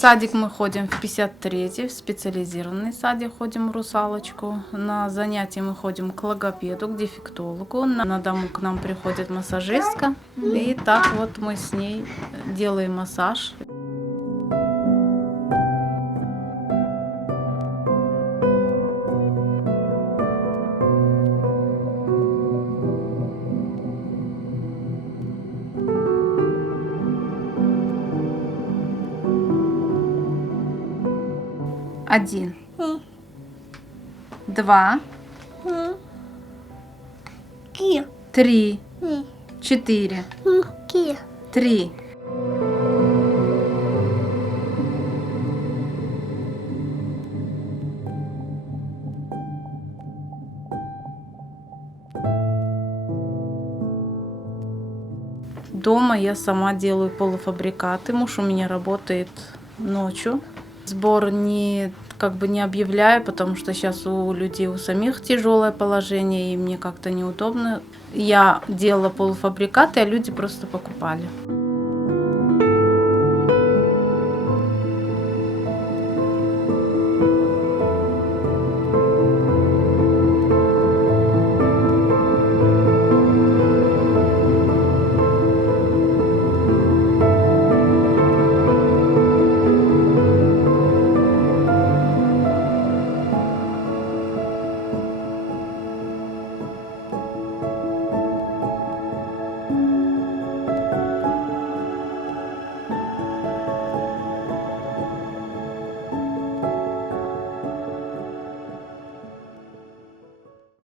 садик мы ходим в 53-й, в специализированный садик ходим в «Русалочку». На занятия мы ходим к логопеду, к дефектологу. На дому к нам приходит массажистка. И так вот мы с ней делаем массаж. Один, два, три, четыре, три. Дома я сама делаю полуфабрикаты. Муж у меня работает ночью. Сбор не объявляю, потому что сейчас у людей у самих тяжелое положение, и мне как-то неудобно. Я делала полуфабрикаты, а люди просто покупали.